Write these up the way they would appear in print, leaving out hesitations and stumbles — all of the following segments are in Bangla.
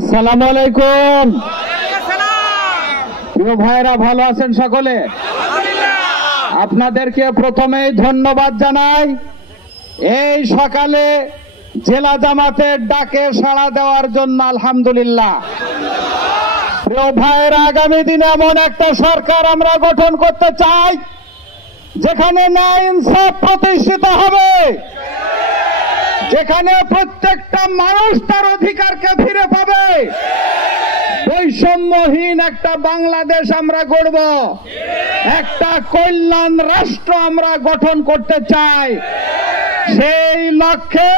আসসালামু আলাইকুম। প্রিয় ভাইরা, ভালো আছেন সকলে? আপনাদেরকে প্রথমেই ধন্যবাদ জানাই এই সকালে জেলা জামাতের ডাকে সাড়া দেওয়ার জন্য। আলহামদুলিল্লাহ। প্রিয় ভাইরা, আগামী দিনে এমন একটা সরকার আমরা গঠন করতে চাই যেখানে ন্যায় ইনসাফ প্রতিষ্ঠিত হবে, যেখানে প্রত্যেকটা মানুষ তার অধিকারকে ফিরে পাবে, বৈষম্যহীন একটা বাংলাদেশ আমরা গড়ব, একটা কল্যাণ রাষ্ট্র আমরা গঠন করতে চাই। সেই লক্ষ্যে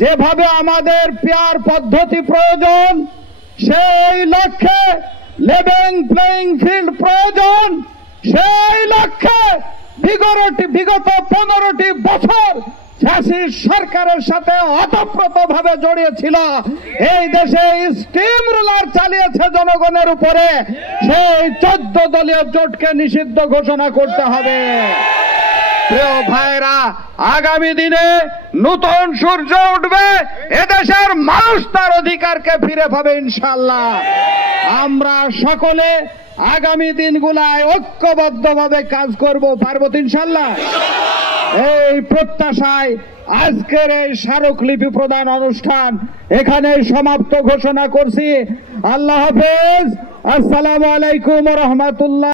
যেভাবে আমাদের পেয়ার পদ্ধতি প্রয়োজন, সেই লক্ষ্যে লেভেল প্লেইং ফিল্ড প্রয়োজন, সেই লক্ষ্যে বিগত 15টি বছর ফ্যাসিস্ট সরকারের সাথে ওতপ্রোতভাবে জড়িয়েছিল, এই দেশে স্টিম রোলার চালিয়েছে জনগণের উপরে, সেই 14 দলীয় জোটকে নিষিদ্ধ ঘোষণা করতে হবে। প্রিয় ভাইরা, আগামী দিনে নতুন সূর্য উঠবে, এদেশের মানুষ তার অধিকারকে ফিরে পাবে ইনশাআল্লাহ। আমরা সকলে আগামী দিনগুলায় ঐক্যবদ্ধভাবে কাজ করব, পারবো তো ইনশাআল্লাহ? এই প্রত্যাশায় আজকের এই স্মারকলিপি প্রদান অনুষ্ঠান এখানে সমাপ্ত ঘোষণা করছি। আল্লাহ হাফেজ। আসসালামু আলাইকুম ওয়া রাহমাতুল্লাহ।